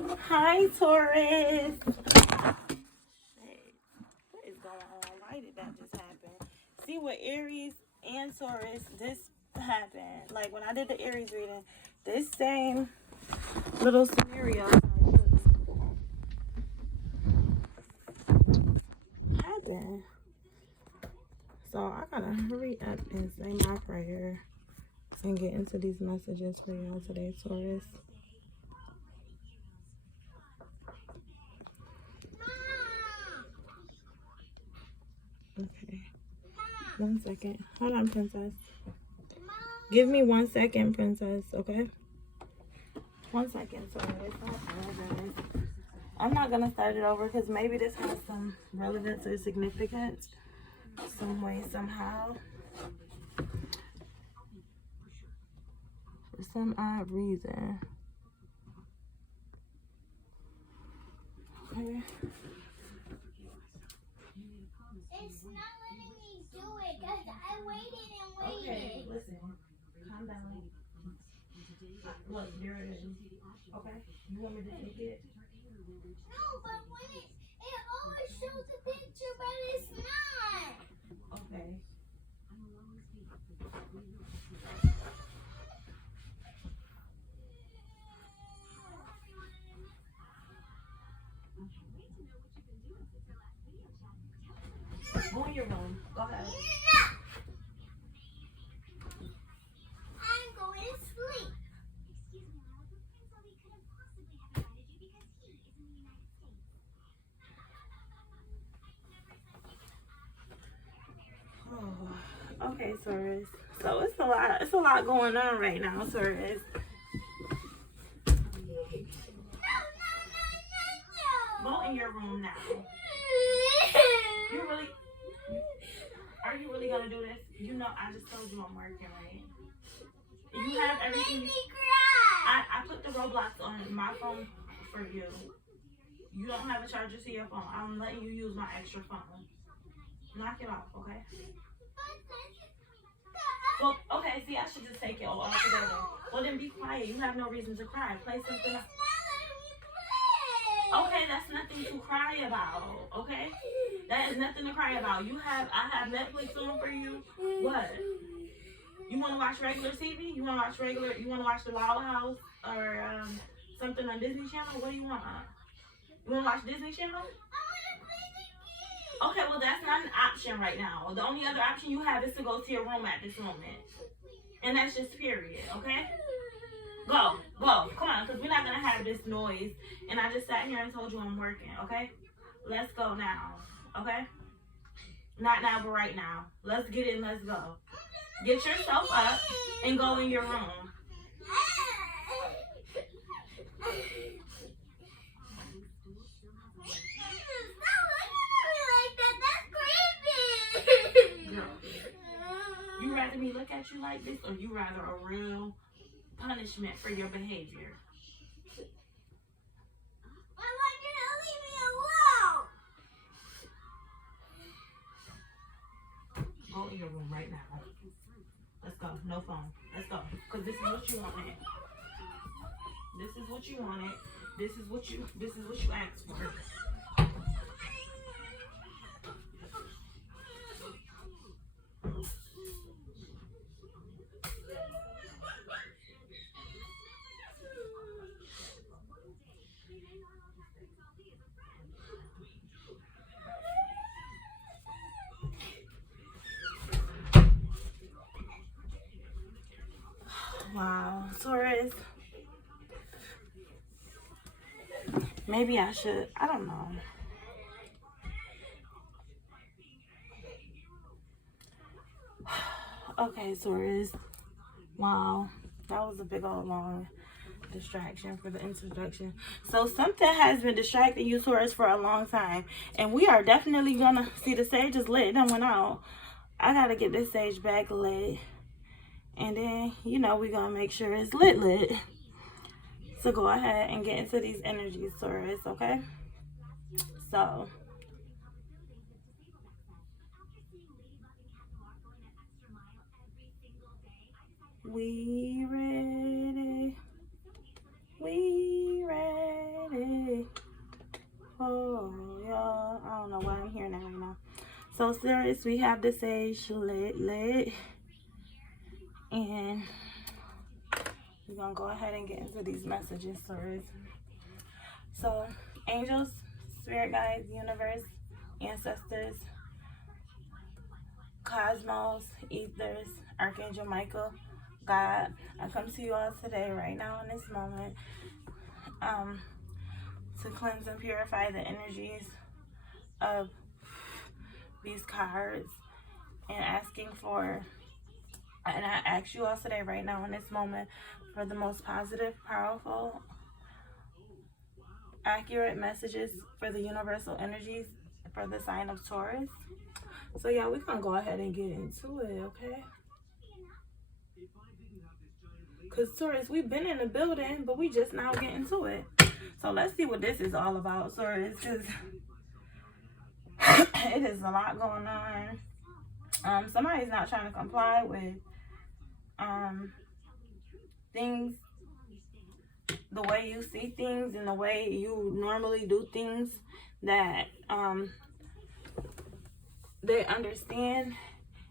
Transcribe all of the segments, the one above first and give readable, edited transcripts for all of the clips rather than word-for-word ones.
Hi, Taurus. Hey, what is going on? Why did that just happen? See, with Aries and Taurus, this happened. Like when I did the Aries reading, this same little scenario happened. So I gotta hurry up and say my prayer and get into these messages for y'all today, Taurus. Okay. 1 second. Hold on, princess. Give me 1 second, princess, okay? 1 second, Taurus. I apologize. I'm not gonna start it over because maybe this has some relevance or significance some way, somehow. For some odd reason. Okay. It's not letting me do it because I waited and waited. Okay, listen. Calm down. Look, there it is. Okay? You want me to take it? No, but when it always shows the picture, but it's not. Okay. Go in your room. Go ahead. I'm going to sleep. Oh, okay, Taurus. So it's a lot going on right now, Taurus. No. Go in your room now. Are you really gonna do this? You know, I just told you I'm working, right? You have everything. I put the Roblox on my phone for you. You don't have a charger to your phone. I'm letting you use my extra phone. Knock it off, okay? Well, okay, see, I should just take it all together. Well, then be quiet. You have no reason to cry. Play something else. Okay, that's nothing to cry about, okay? That is nothing to cry about. I have Netflix on for you. What? You want to watch regular TV? You want to watch The Loud House or something on Disney Channel? What do you want? You want to watch Disney Channel? Okay, well, that's not an option right now. The only other option you have is to go to your room at this moment. And that's just period, okay? Go. Come on, because we're not going to have this noise. And I just sat here and told you I'm working, okay? Let's go now, okay? Not now, but right now. Let's get in, let's go. Get yourself up and go in your room. You rather me look at you like this, or you rather a real punishment for your behavior? I want you to leave me alone. Go in your room right now. Let's go. No phone. Let's go. Because this is what you wanted. This is what you wanted. This is what you asked for. Wow, Taurus. Maybe I should. I don't know. Okay, Taurus. Wow, that was a big old long distraction for the introduction. So something has been distracting you, Taurus, for a long time, and we are definitely gonna see the sage is lit. It done went out. I gotta get this sage back lit, and then we're gonna make sure it's lit. So go ahead and get into these energies, Taurus. Okay. So. We ready. We ready. So Taurus, we have the Sage lit. And we're going to go ahead and get into these messages, Taurus. So, angels, spirit guides, universe, ancestors, cosmos, ethers, Archangel Michael, God, I come to you all today, right now, in this moment, to cleanse and purify the energies of these cards, and I ask you all today, right now, in this moment, for the most positive, powerful, accurate messages for the universal energies for the sign of Taurus. So yeah, we're gonna go ahead and get into it, okay? Because Taurus, we've been in the building, but we just now getting to it. So let's see what this is all about, Taurus, because it is a lot going on. Somebody's not trying to comply with things, the way you see things and the way you normally do things that they understand,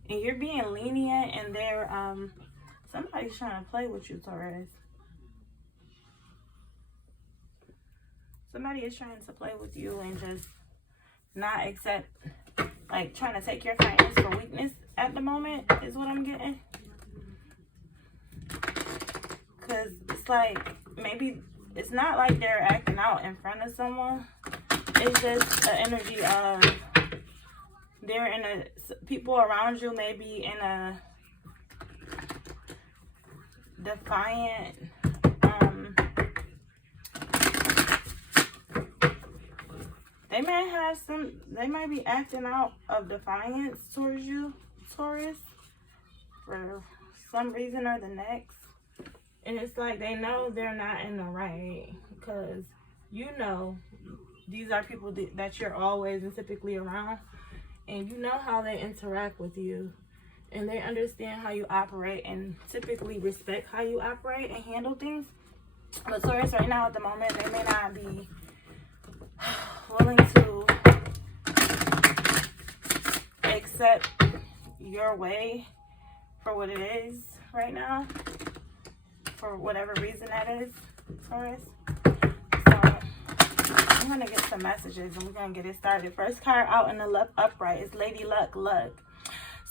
and you're being lenient, and they're somebody's trying to play with you, Taurus. Somebody is trying to play with you and just not accept, like trying to take your kindness for weakness at the moment is what I'm getting. Because it's like, maybe it's not like they're acting out in front of someone. It's just the energy of they're in a, people around you may be in a defiant, they might be acting out of defiance towards you, Taurus, for some reason or the next. And it's like they know they're not in the right, because you know these are people that you're always and typically around, and you know how they interact with you, and they understand how you operate and typically respect how you operate and handle things. But Taurus, right now at the moment, they may not be willing to accept your way for what it is right now, for whatever reason that is, Taurus. So I'm gonna get some messages and we're gonna get it started. First card out in the upright is Lady Luck.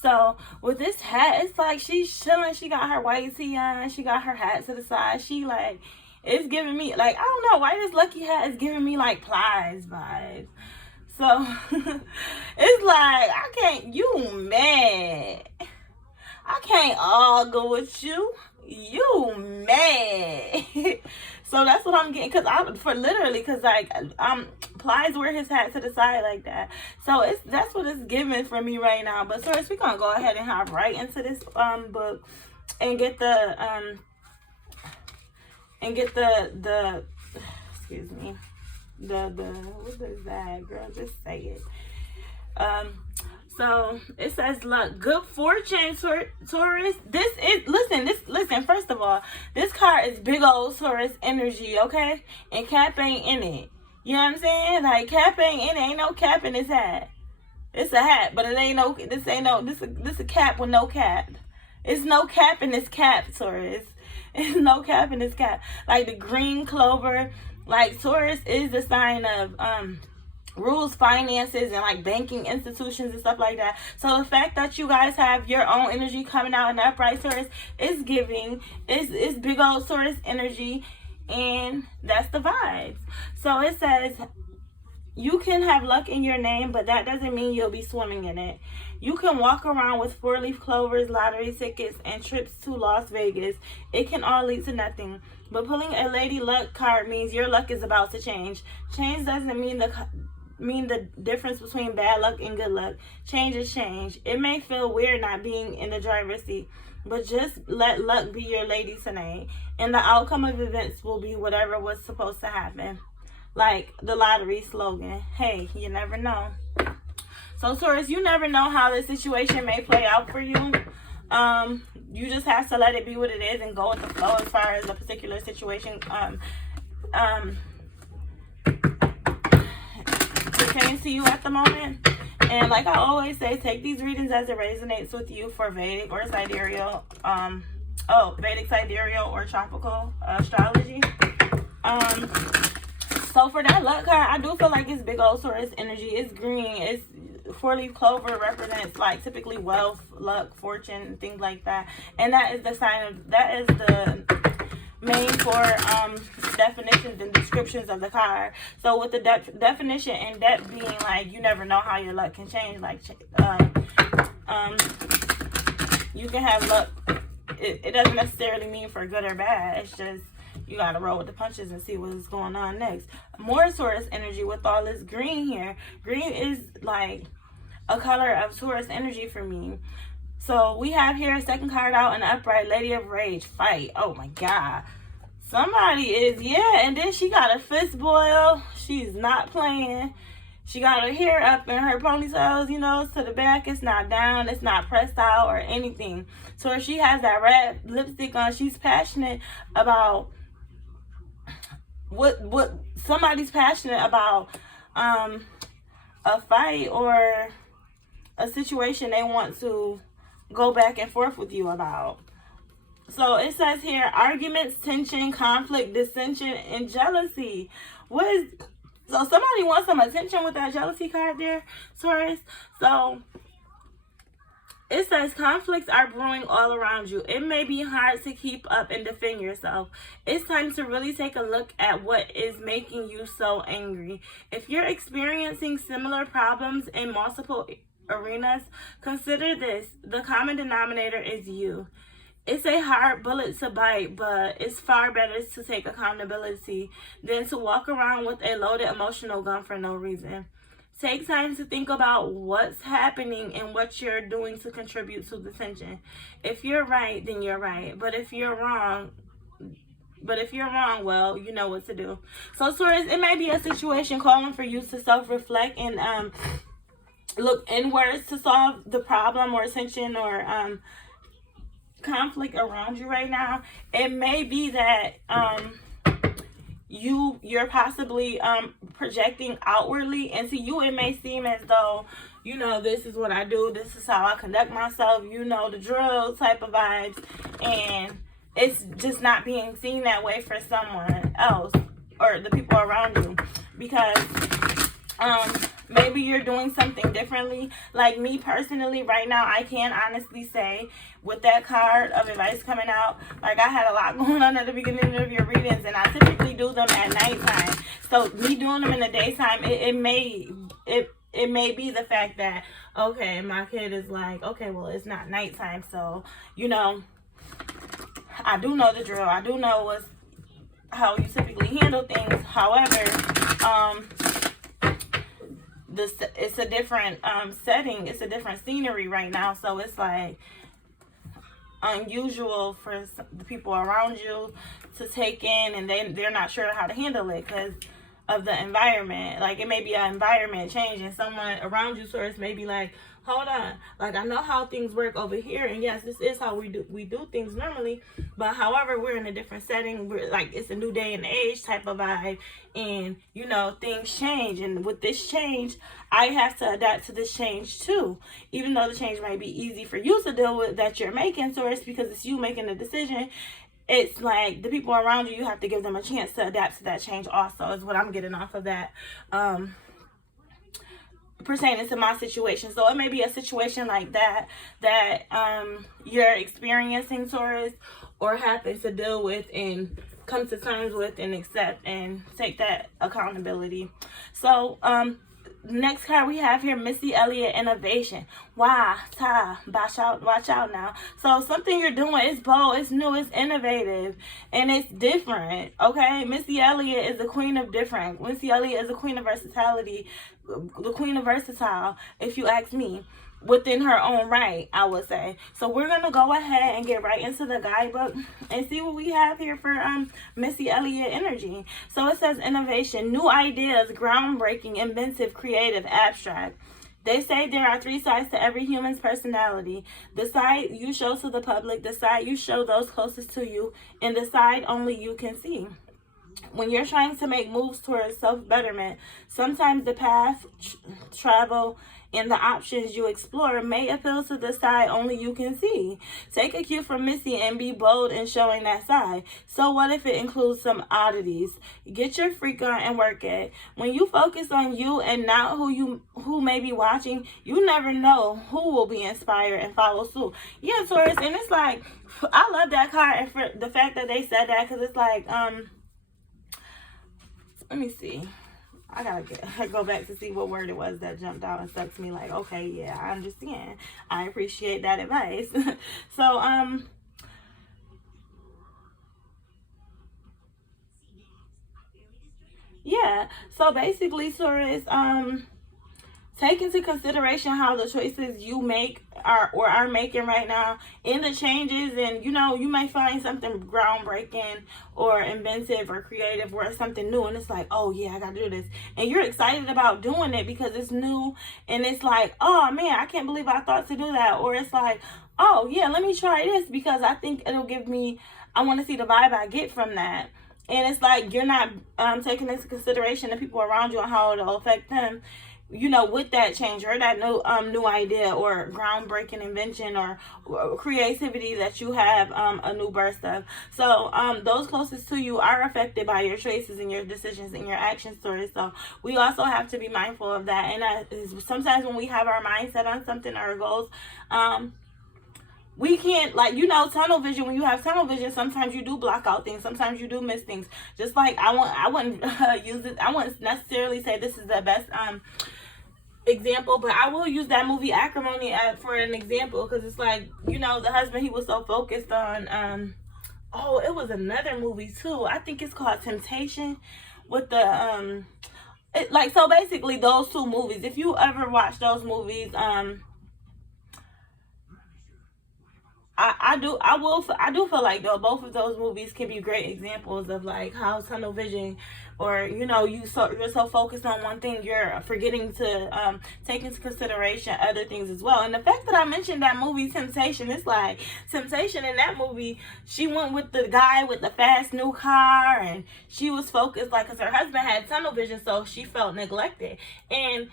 So with this hat, it's like she's chilling. She got her white tee on. She got her hat to the side. She like, it's giving me like, I don't know why this lucky hat is giving me like Plies vibes. So it's like, I can't, you mad. I can't argue with you. You mad. So that's what I'm getting, because like Plies wear his hat to the side like that. So that's what it's giving for me right now. But Taurus, we're gonna go ahead and hop right into this book and get the excuse me, what is that, girl? Just say it. So it says luck, good fortune, Taurus. Listen, first of all, this card is big old Taurus energy, okay? And Cap ain't in it. You know what I'm saying? Like, Cap ain't in it. Ain't no cap in this hat. It's a hat, but it ain't no, this a cap with no cap. It's no cap in this cap, Taurus. It's no cap in this cap. Like the green clover, like Taurus is the sign of rules, finances, and like banking institutions and stuff like that. So the fact that you guys have your own energy coming out in the upright, Taurus, is giving, is big old Taurus energy, and that's the vibes. So it says you can have luck in your name, but that doesn't mean you'll be swimming in it. You can walk around with 4-leaf clovers, lottery tickets, and trips to Las Vegas. It can all lead to nothing. But pulling a Lady Luck card means your luck is about to change. Change doesn't mean the difference between bad luck and good luck. Change is change. It may feel weird not being in the driver's seat, but just let luck be your lady tonight, and the outcome of events will be whatever was supposed to happen. Like the lottery slogan, hey, you never know. So Taurus, you never know how the situation may play out for you. You just have to let it be what it is and go with the flow as far as a particular situation pertaining to you at the moment. And like I always say, take these readings as it resonates with you for Vedic or sidereal, Vedic, sidereal, or tropical astrology. So for that luck card, I do feel like it's big old Taurus energy. It's green. It's 4-leaf clover represents like typically wealth, luck, fortune, things like that. And that is the sign of, that is the main 4 definitions and descriptions of the card. So with the definition and depth being like, you never know how your luck can change. Like you can have luck. It doesn't necessarily mean for good or bad. It's just you gotta roll with the punches and see what's going on next. More Taurus energy with all this green here. Green is like a color of Taurus energy for me. So we have here a second card out, an upright, Lady of Rage, fight. Oh my God. Somebody is, yeah, and then she got a fist boil. She's not playing. She got her hair up in her ponytails, you know, to the back. It's not down. It's not pressed out or anything. So if she has that red lipstick on, she's passionate about what somebody's passionate about a fight or a situation they want to go back and forth with you about. So it says here, arguments, tension, conflict, dissension, and jealousy. So somebody wants some attention with that jealousy card there, Taurus. So it says conflicts are brewing all around you. It may be hard to keep up and defend yourself. It's time to really take a look at what is making you so angry. If you're experiencing similar problems in multiple arenas, consider this. The common denominator is you. It's a hard bullet to bite, but it's far better to take accountability than to walk around with a loaded emotional gun for no reason. Take time to think about what's happening and what you're doing to contribute to the tension. If you're right, then you're right. But if you're wrong, well, you know what to do. So Taurus, it may be a situation calling for you to self-reflect and look inwards to solve the problem or tension or conflict around you right now. It may be that you're possibly projecting outwardly, and to you it may seem as though, you know, this is what I do, this is how I conduct myself, you know, the drill type of vibes, and it's just not being seen that way for someone else or the people around you, because maybe you're doing something differently. Like me personally right now, I can honestly say with that card of advice coming out, like I had a lot going on at the beginning of your readings, and I typically do them at nighttime. So me doing them in the daytime, it may be the fact that, okay, my kid is like, okay, well, it's not nighttime, so, you know, I do know the drill. I do know how you typically handle things. However, it's a different setting. It's a different scenery right now. So it's like unusual for the people around you to take in, and they're not sure how to handle it because of the environment. Like it may be an environment change, and someone around you source may be like, hold on, like I know how things work over here, and yes, this is how we do things normally, but however, we're in a different setting. We're like, it's a new day and age type of vibe, and you know, things change, and with this change, I have to adapt to this change too, even though the change might be easy for you to deal with, that you're making, source, because it's you making the decision. It's like the people around you have to give them a chance to adapt to that change also, is what I'm getting off of that pertaining to my situation. So it may be a situation like that you're experiencing, Taurus, or happen to deal with and come to terms with and accept and take that accountability. So next card we have here, Missy Elliott, innovation. Watch out now. So something you're doing is bold, it's new, it's innovative, and it's different. Okay, Missy Elliott is the queen of different. Missy Elliott is the queen of versatility, the queen of versatile, if you ask me, within her own right, I would say. So we're gonna go ahead and get right into the guidebook and see what we have here for Missy Elliott energy. So it says innovation, new ideas, groundbreaking, inventive, creative, abstract. They say there are 3 sides to every human's personality: the side you show to the public, the side you show those closest to you, and the side only you can see. when you're trying to make moves towards self-betterment, sometimes the path, travel, and the options you explore may appeal to the side only you can see. Take a cue from Missy and be bold in showing that side. So what if it includes some oddities? Get your freak on and work it. When you focus on you and not who may be watching, you never know who will be inspired and follow suit. Yeah, Taurus, and it's like, I love that card, and for the fact that they said that, because it's like, let me see. I gotta go back to see what word it was that jumped out and stuck to me. Like, okay, yeah, I understand. I appreciate that advice. So, yeah. So basically, Taurus, take into consideration how the choices you make are making right now in the changes, and you may find something groundbreaking or inventive or creative or something new, and it's like, oh yeah, I gotta do this, and you're excited about doing it because it's new, and it's like, oh man, I can't believe I thought to do that. Or it's like, oh yeah, let me try this because I think it'll give me, I want to see the vibe I get from that. And it's like you're not taking into consideration the people around you and how it'll affect them, with that change or that new idea or groundbreaking invention or creativity that you have a new burst of. So those closest to you are affected by your choices and your decisions and your action stories. So we also have to be mindful of that. And that is sometimes when we have our mindset on something or goals, we can't, like, tunnel vision. When you have tunnel vision, sometimes you do block out things. Sometimes you do miss things. Just like I wouldn't use it. I wouldn't necessarily say this is the best example, but I will use that movie Acrimony for an example, because it's like, the husband, he was so focused on oh, it was another movie too. I think it's called Temptation with the so basically those two movies. If you ever watch those movies, I do feel like though both of those movies can be great examples of like how tunnel vision, or you're so focused on one thing, you're forgetting to take into consideration other things as well. And the fact that I mentioned that movie Temptation, it's like Temptation in that movie, she went with the guy with the fast new car, and she was focused, like, because her husband had tunnel vision, so she felt neglected. And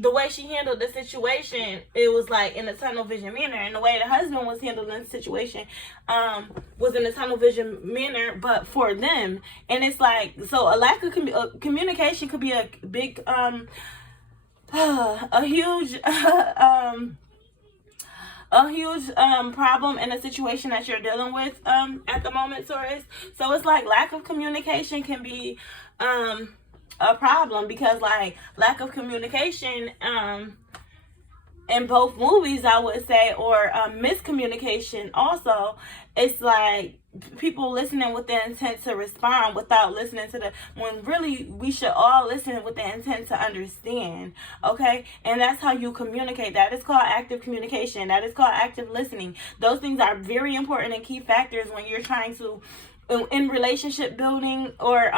the way she handled the situation, it was like in a tunnel vision manner, and the way the husband was handling the situation was in a tunnel vision manner, but for them. And it's like, so a lack of communication could be a big a huge problem in a situation that you're dealing with at the moment, Taurus. So it's like lack of communication can be a problem, because like lack of communication in both movies, I would say, or miscommunication also, it's like people listening with the intent to respond without listening to when really we should all listen with the intent to understand. Okay, and that's how you communicate. That is called active communication. That is called active listening. Those things are very important and key factors when you're trying to, in relationship building or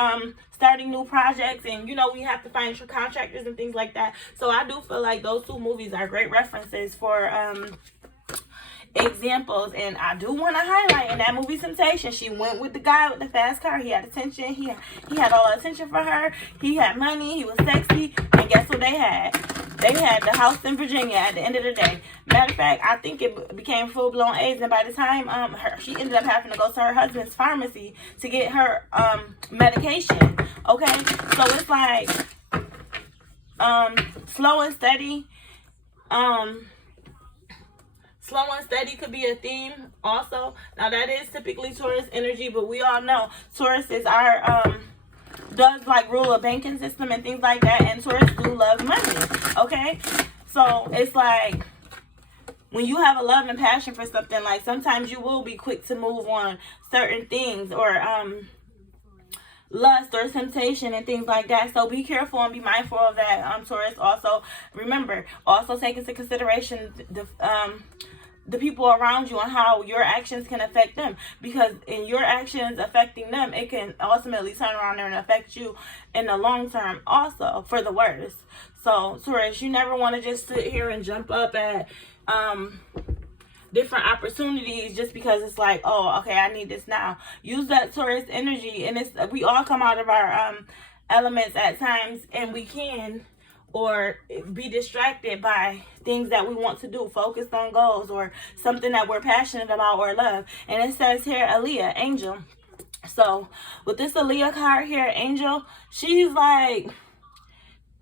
starting new projects, and we have to find contractors and things like that. So I do feel like those two movies are great references for examples. And I do want to highlight, in that movie Temptation, she went with the guy with the fast car. He had attention. He had all the attention for her. He had money. He was sexy. And guess what they had? They had the house in Virginia at the end of the day. Matter of fact, I think it became full-blown AIDS, and by the time she ended up having to go to her husband's pharmacy to get her medication. Okay, so it's like slow and steady. Slow and steady could be a theme also. Now that is typically Taurus energy, but we all know Taurus is our does like rule a banking system and things like that, and Taurus do love money. Okay, so it's like when you have a love and passion for something, like sometimes you will be quick to move on certain things, or lust or temptation and things like that. So be careful and be mindful of that, Taurus. Also remember, also take into consideration the people around you and how your actions can affect them, because in your actions affecting them, it can ultimately turn around and affect you in the long term also, for the worse. So Taurus, you never want to just sit here and jump up at different opportunities just because it's like, oh, okay, I need this now. Use that Taurus energy, and we all come out of our elements at times, and we can or be distracted by things that we want to do, focused on goals or something that we're passionate about or love. And it says here, Aaliyah, angel. So with this Aaliyah card here, angel, she's like,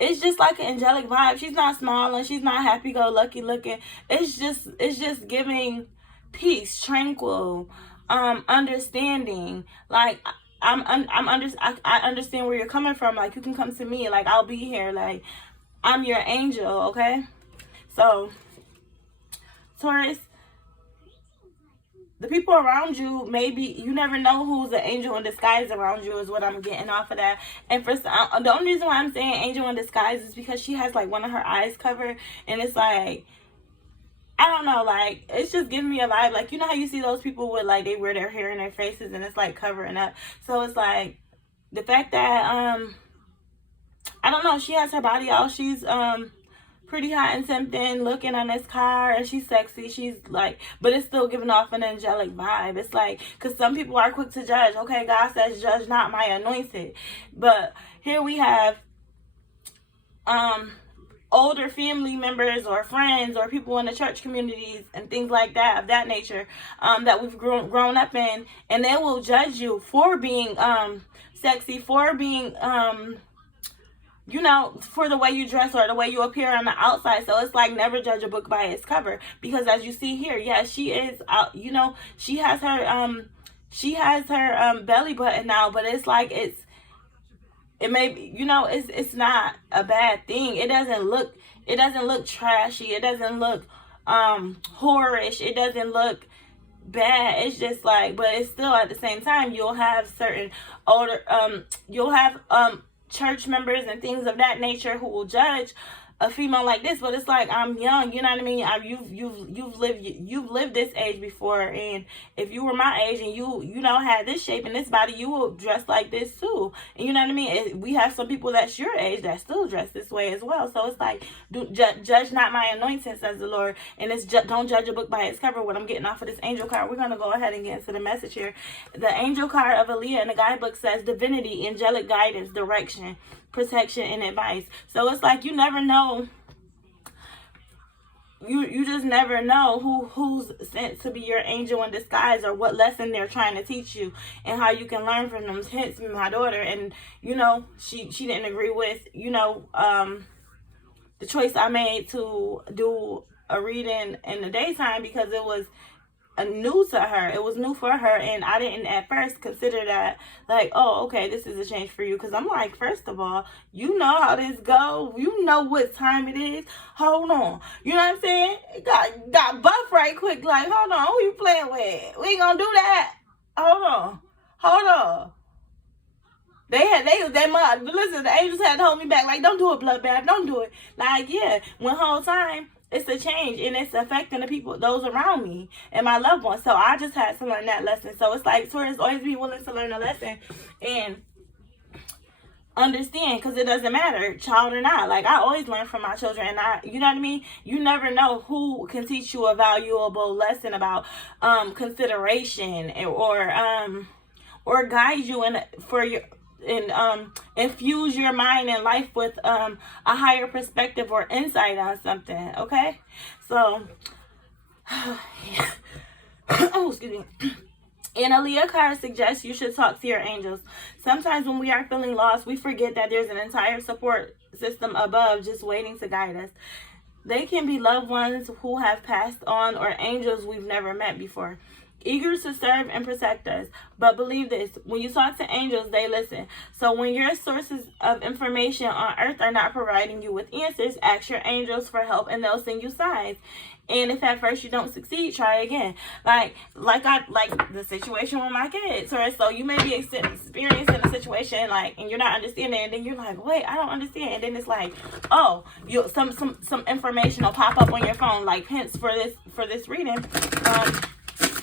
it's just like an angelic vibe. She's not smiling. She's not happy-go-lucky looking. It's just giving peace, tranquil, understanding. Like I understand where you're coming from. Like, you can come to me. Like, I'll be here. Like, I'm your angel. Okay. So Taurus, the people around you, maybe you never know who's an angel in disguise around you, is what I'm getting off of that. And for the only reason why I'm saying angel in disguise is because she has like one of her eyes covered, and it's like, I don't know, like, it's just giving me a vibe. Like, you know how you see those people with, like, they wear their hair in their faces and it's like covering up. So it's like the fact that I don't know, she has her body out. She's pretty hot and tempting looking on this car, and she's sexy. She's like, but it's still giving off an angelic vibe. It's like, because some people are quick to judge. Okay, God says, judge not my anointed. But here we have older family members or friends or people in the church communities and things like that, of that nature, that we've grown up in, and they will judge you for being sexy, for being you know, for the way you dress or the way you appear on the outside. So it's like, never judge a book by its cover, because as you see here, yes, she is you know, she has her belly button now, but it's like, it may be, you know, it's not a bad thing. It doesn't look trashy. It doesn't look whorish. It doesn't look bad. It's just like, but it's still, at the same time, you'll have certain older you'll have church members and things of that nature who will judge a female like this. But it's like, I'm young, you know what I mean? You've lived this age before, and if you were my age and you know, had this shape and this body, you will dress like this too. And you know what I mean? We have some people that's your age that still dress this way as well. So it's like, judge not my anointing, says the Lord. And it's don't judge a book by its cover. What I'm getting off of this angel card, we're going to go ahead and get into the message here. The angel card of Aaliyah in the guidebook says divinity, angelic guidance, direction, protection, and advice. So it's like, you never know, you just never know who's sent to be your angel in disguise, or what lesson they're trying to teach you, and how you can learn from them. Hence my daughter, and you know, she didn't agree with, you know, the choice I made to do a reading in the daytime, because it was new to her. It was new for her, and I didn't at first consider that, like, oh, okay, this is a change for you. Because I'm like, first of all, you know how this go. You know what time it is. Hold on. You know what I'm saying? It got buff right quick. Like, hold on, who you playing with? We ain't gonna do that. Hold on. Listen, the angels had to hold me back. Like, don't do it, bloodbath. Don't do it. Like, yeah, when whole time, it's a change, and it's affecting the people, those around me and my loved ones. So I just had to learn that lesson. So it's like, Taurus, always be willing to learn a lesson and understand, because it doesn't matter, child or not. Like, I always learn from my children, and you know what I mean? You never know who can teach you a valuable lesson about consideration, or guide you infuse your mind and life with a higher perspective or insight on something. Okay, so oh, excuse me. And Aaliyah card suggests you should talk to your angels. Sometimes when we are feeling lost, we forget that there's an entire support system above just waiting to guide us. They can be loved ones who have passed on, or angels we've never met before, eager to serve and protect us. But believe this, when you talk to angels, they listen. So when your sources of information on earth are not providing you with answers, ask your angels for help, and they'll send you signs. And if at first you don't succeed, try again. Like the situation with my kids. So you may be experiencing a situation, like, and you're not understanding, and then you're like, wait, I don't understand. And then it's like, oh, some information will pop up on your phone, like hints for this reading.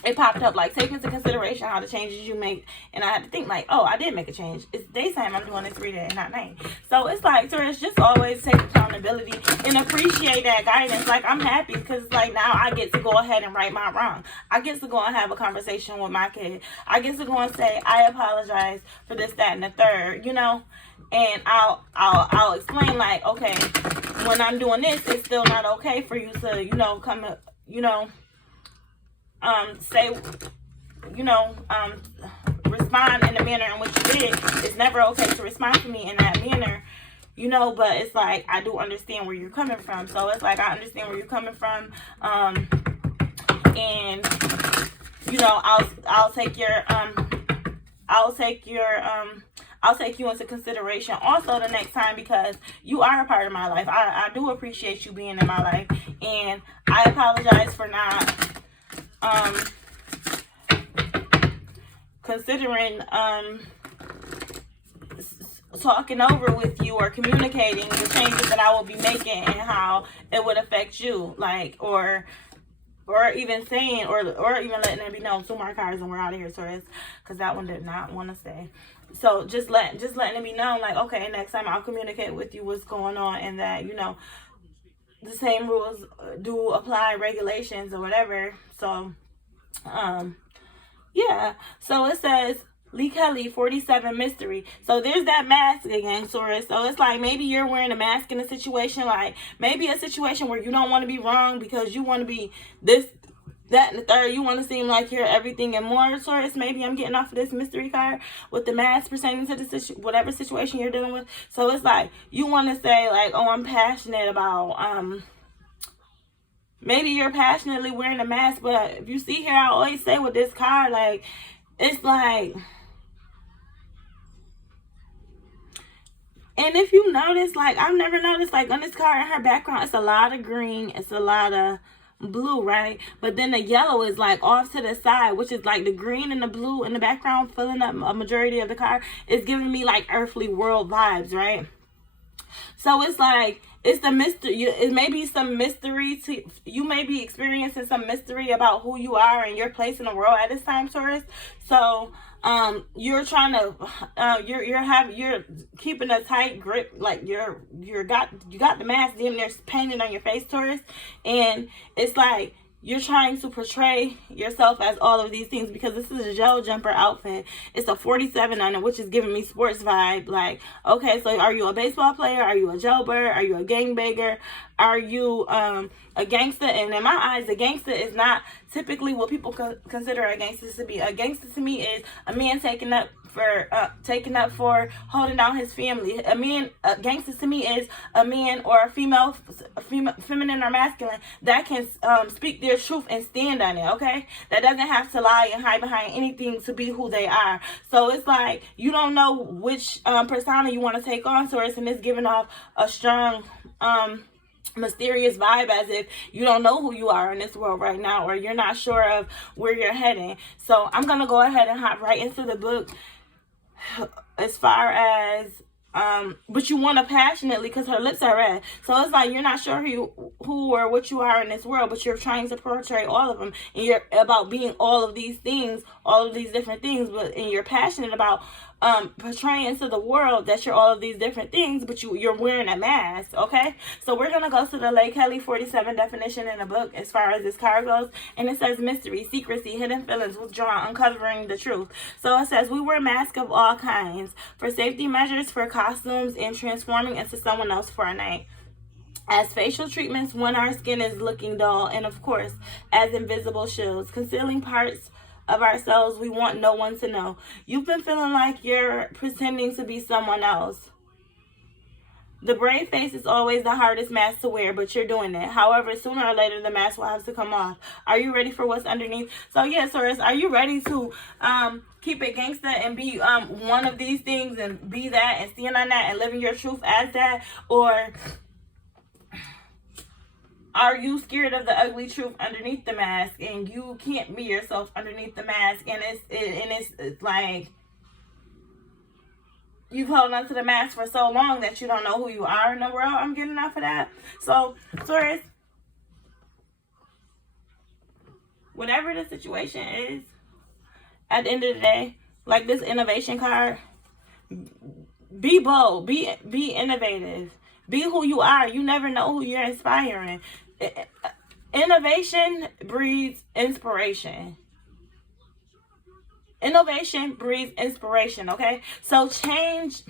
it popped up like, take into consideration how the changes you make. And I had to think like, oh, I did make a change. It's daytime. I'm doing this 3 days, not night. So it's like, Taurus, just always take accountability and appreciate that guidance. Like, I'm happy because it's like, now I get to go ahead and right my wrong. I get to go and have a conversation with my kid. I get to go and say, I apologize for this, that, and the third, you know. And I'll explain like, okay, when I'm doing this, it's still not okay for you to, you know, come, you know, say, you know, respond in the manner in which you did. It's never okay to respond to me in that manner, you know, but it's like, I do understand where you're coming from. So it's like, I understand where you're coming from. And, you know, I'll take you into consideration also the next time, because you are a part of my life. I do appreciate you being in my life, and I apologize for not considering talking over with you or communicating the changes that I will be making and how it would affect you, like, or even saying, or even letting it be known. 2 more cards and we're out of here, Taurus, because that one did not want to stay. So just letting it be known, like, okay, next time I'll communicate with you what's going on, and that, you know, the same rules do apply, regulations or whatever. So yeah. So it says Lee Kelly 47 mystery. So there's that mask again, Taurus. So it's like, maybe you're wearing a mask in a situation, like maybe a situation where you don't want to be wrong because you want to be this, that, and the third. You want to seem like you're everything and more, Taurus. Maybe I'm getting off of this mystery card with the mask pertaining to the whatever situation you're dealing with. So it's like, you want to say like, oh, I'm passionate about, maybe you're passionately wearing a mask, but if you see here, I always say with this card, like, it's like, and if you notice, like, I've never noticed, like, on this card in her background, it's a lot of green, it's a lot of blue, right? But then the yellow is like off to the side, which is like the green and the blue in the background filling up a majority of the card. Is giving me like earthly world vibes, right? So it's like, it's the mystery. It may be some mystery to you. May be experiencing some mystery about who you are and your place in the world at this time, Taurus. So you're trying to you're keeping a tight grip, like you got the mask damn near painted on your face, Taurus, and it's like you're trying to portray yourself as all of these things, because this is a gel jumper outfit. It's a 47 on it, which is giving me sports vibe. Like, okay, so are you a baseball player? Are you a jailbird? Are you a gangbanger? Are you a gangster? And in my eyes, a gangster is not typically what people consider a gangster to be. A gangster to me is a man taking up for holding down his family. A gangster to me is a man or a female, feminine or masculine, that can speak their truth and stand on it, okay? That doesn't have to lie and hide behind anything to be who they are. So it's like, you don't know which persona you want to take on, Taurus, and it's giving off a strong mysterious vibe, as if you don't know who you are in this world right now, or you're not sure of where you're heading. So I'm gonna go ahead and hop right into the book. As far as but you want to passionately, because her lips are red, so it's like you're not sure who or what you are in this world, but you're trying to portray all of them, and you're about being all of these things, all of these different things, and you're passionate about portraying to the world that you're all of these different things, but you're wearing a mask, okay? So we're gonna go to the Lake Kelly 47 definition in the book as far as this card goes, and it says mystery, secrecy, hidden feelings, withdrawal, uncovering the truth. So it says, we wear masks of all kinds for safety measures, for costumes, and transforming into someone else for a night, as facial treatments when our skin is looking dull, and of course as invisible shields, concealing parts of ourselves we want no one to know. You've been feeling like you're pretending to be someone else. The brave face is always the hardest mask to wear, but you're doing it. However, sooner or later the mask will have to come off. Are you ready for what's underneath? So yes, Taurus, are you ready to keep it gangster and be one of these things, and be that and stand on that and living your truth as that? Or are you scared of the ugly truth underneath the mask, and you can't be yourself underneath the mask, and it's like you've held on to the mask for so long that you don't know who you are in the world? I'm getting off of that. So, Taurus, whatever the situation is, at the end of the day, like this innovation card, be bold, be innovative, be who you are. You never know who you're inspiring. Innovation breeds inspiration. Innovation breeds inspiration, okay? So change.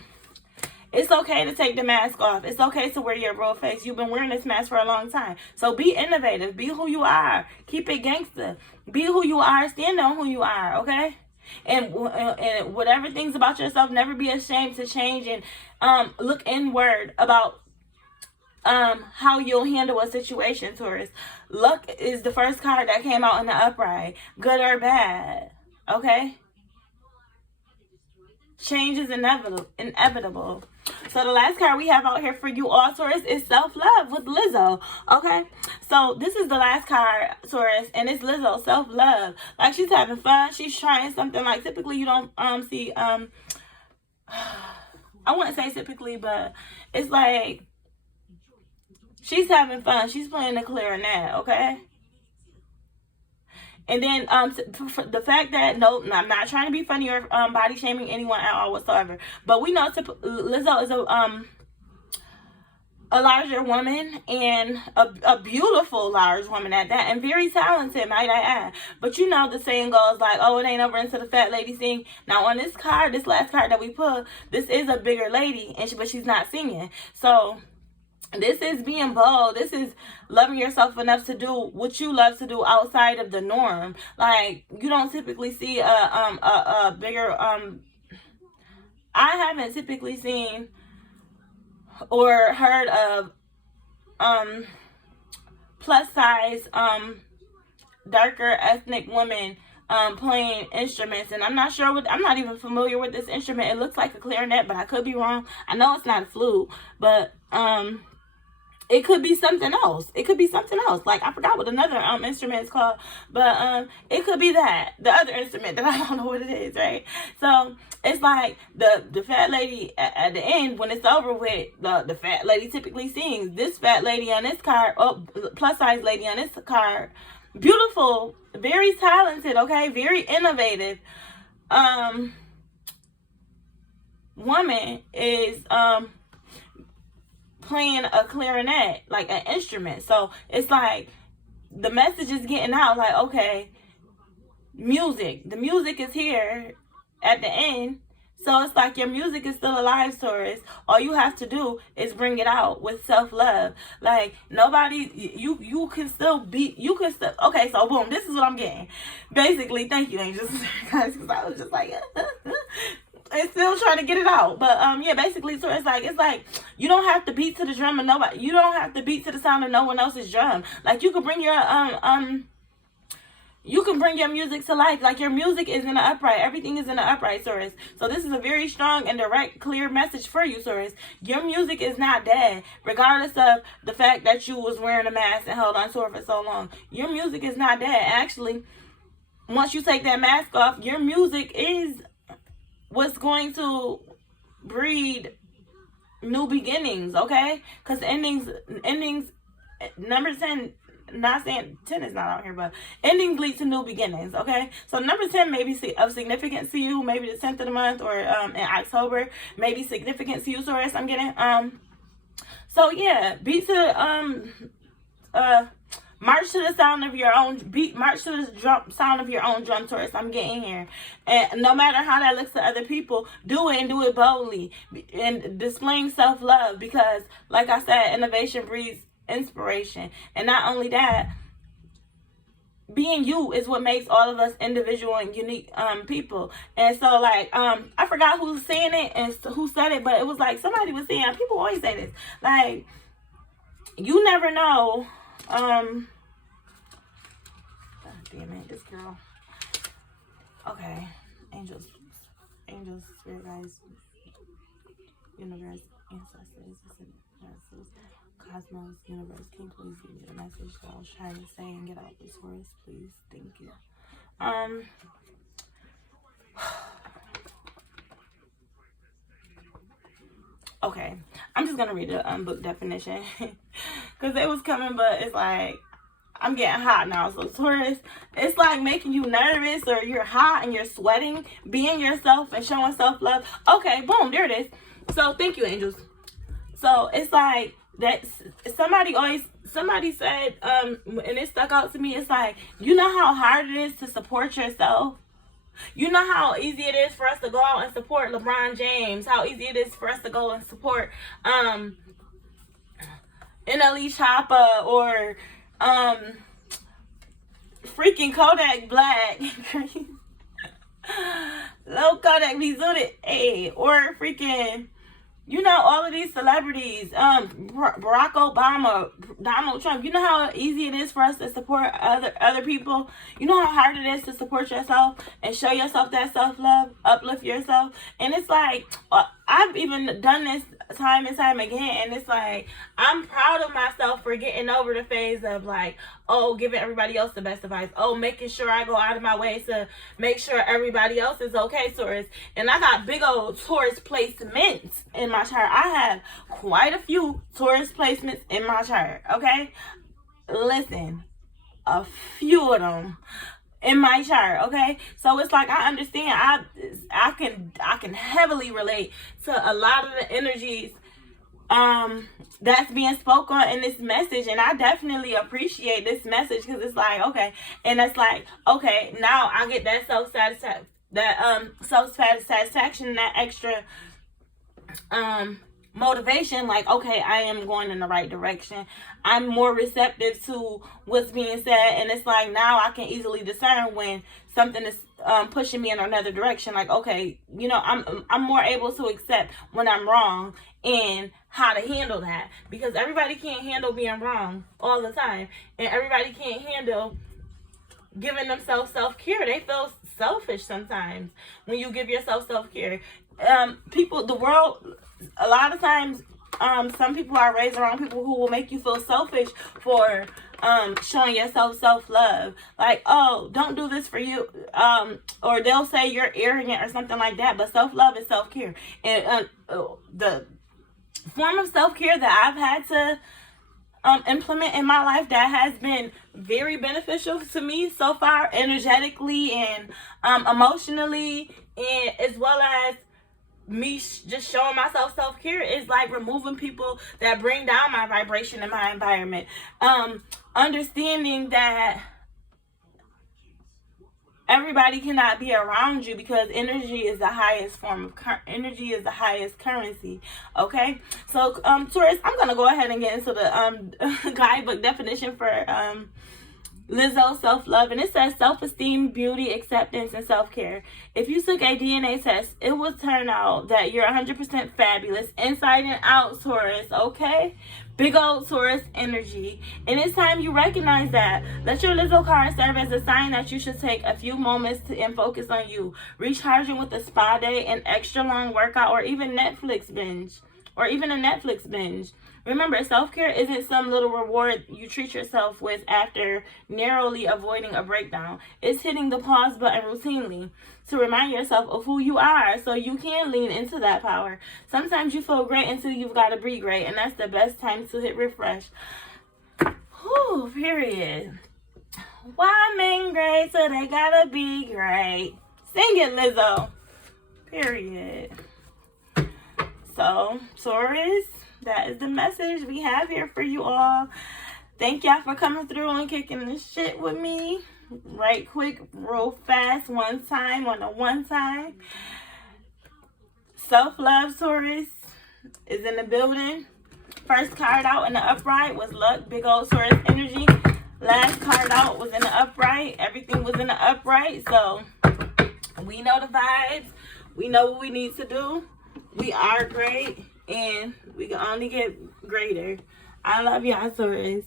It's okay to take the mask off. It's okay to wear your real face. You've been wearing this mask for a long time. So be innovative. Be who you are. Keep it gangster. Be who you are. Stand on who you are, okay? And whatever things about yourself, never be ashamed to change and look inward about how you'll handle a situation, Taurus. Luck is the first card that came out in the upright. Good or bad, okay? Change is inevitable. So the last card we have out here for you all, Taurus, is self-love with Lizzo. Okay, so this is the last card, Taurus, and it's Lizzo, self-love. Like, she's having fun. She's trying something. Like, typically you don't see I wouldn't say typically, but it's like she's having fun. She's playing the clarinet. Okay. And then the fact that, no, I'm not trying to be funny or body shaming anyone at all whatsoever, but we know Lizzo is a larger woman, and a beautiful large woman at that, and very talented, might I add. But you know the saying goes like, oh, it ain't over until the fat lady sing. Now on this card, this last card that we put, this is a bigger lady, and but she's not singing. So this is being bold. This is loving yourself enough to do what you love to do outside of the norm. Like, you don't typically see a bigger I haven't typically seen or heard of plus size darker ethnic women playing instruments. And I'm not sure what, I'm not even familiar with this instrument. It looks like a clarinet, but I could be wrong. I know it's not a flute, but it could be something else. It could be something else. Like, I forgot what another instrument is called, but it could be that, the other instrument that I don't know what it is, right? So it's like the fat lady at the end, when it's over with, the fat lady typically sings. This fat lady on this card, plus size lady on this card, beautiful, very talented, okay, very innovative woman is playing a clarinet, like an instrument. So it's like the message is getting out, like, okay, the music is here at the end. So it's like your music is still alive, Taurus. All you have to do is bring it out with self-love. Like, nobody, you can still be, okay, so boom, this is what I'm getting. Basically, thank you, angels, guys, because I was just like, and still trying to get it out. But yeah, basically, so it's like you don't have to beat to the drum of nobody. You don't have to beat to the sound of no one else's drum. Like, you can bring your music to life. Like, your music is in the upright. Everything is in the upright, Taurus. So this is a very strong and direct, clear message for you, Taurus. Your music is not dead, regardless of the fact that you was wearing a mask and held on to it for so long. Your music is not dead. Actually, once you take that mask off, your music is what's going to breed new beginnings, okay? Because endings, number 10, not saying 10 is not out here, but endings lead to new beginnings, okay? So number 10 may be of significance to you, maybe the 10th of the month, or in October, maybe significant to you, Taurus, I'm getting. So yeah, beat to march to the sound of your own beat, march to the sound of your own drum, Taurus, I'm getting here. And no matter how that looks to other people, do it, and do it boldly, and displaying self-love, because like I said, innovation breeds inspiration. And not only that, being you is what makes all of us individual and unique people. And so, like, I forgot who's saying it and who said it, but it was like somebody was saying, people always say this, like, you never know. God damn it, this girl. Okay, angels, spirit guides, universe, ancestors, cosmos, universe, can you please give me the message that I was trying to say and get out this Taurus, please? Thank you. Okay, I'm just gonna read the book definition because it was coming, but it's like I'm getting hot now. So Taurus, it's like making you nervous, or you're hot and you're sweating, being yourself and showing self-love. Okay, boom, there it is. So thank you, angels. So it's like that. Somebody said, and it stuck out to me. It's like, you know how hard it is to support yourself. You know how easy it is for us to go out and support LeBron James. How easy it is for us to go and support NLE Choppa, or freaking Kodak Black. Low Kodak be zooted. Hey, or freaking, you know, all of these celebrities, Barack Obama, Donald Trump. You know how easy it is for us to support other people. You know how hard it is to support yourself and show yourself that self-love, uplift yourself. And it's like, I've even done this time and time again, and it's like, I'm proud of myself for getting over the phase of like, oh, giving everybody else the best advice, oh, making sure I go out of my way to make sure everybody else is okay, Taurus. And I got big old Taurus placements in my chart. I have quite a few Taurus placements in my chart, okay? Listen, a few of them in my chart, okay? So it's like, I understand, I can heavily relate to a lot of the energies that's being spoken in this message, and I definitely appreciate this message, because it's like, okay, and it's like, okay, now I get that self-satisfaction, that extra motivation, like, okay, I am going in the right direction. I'm more receptive to what's being said, and it's like, now I can easily discern when something is pushing me in another direction. Like, okay, you know, I'm more able to accept when I'm wrong and how to handle that, because everybody can't handle being wrong all the time, and everybody can't handle giving themselves self-care. They feel selfish sometimes when you give yourself self-care. People, the world, a lot of times, some people are raised around people who will make you feel selfish for showing yourself self-love. Like, oh, don't do this for you, or they'll say you're arrogant or something like that. But self-love is self-care, and the form of self-care that I've had to implement in my life that has been very beneficial to me so far, energetically and emotionally, and as well as me just showing myself self-care, is like removing people that bring down my vibration in my environment. Understanding that everybody cannot be around you, because energy is the highest form of energy is the highest currency. Okay, so Taurus, I'm gonna go ahead and get into the guidebook definition for Lizzo self-love, and it says self-esteem, beauty, acceptance, and self-care. If you took a DNA test, it will turn out that you're 100% fabulous inside and out, Taurus. Okay, big old Taurus energy, and it's time you recognize that. Let your Lizzo card serve as a sign that you should take a few moments and focus on you, recharging with a spa day, an extra long workout, or even a Netflix binge. Remember, self-care isn't some little reward you treat yourself with after narrowly avoiding a breakdown. It's hitting the pause button routinely to remind yourself of who you are, so you can lean into that power. Sometimes you feel great until you've got to be great, and that's the best time to hit refresh. Whew, period. Why men great so they gotta be great? Sing it, Lizzo. Period. So, Taurus, that is the message we have here for you all. Thank y'all for coming through and kicking this shit with me. Right quick, real fast, one time. Self-love, Taurus, is in the building. First card out in the upright was luck, big old Taurus energy. Last card out was in the upright. Everything was in the upright. So we know the vibes. We know what we need to do. We are great, and we can only get greater. I love y'all, Taurus.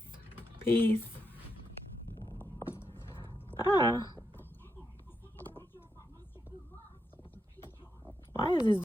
Peace. Why is this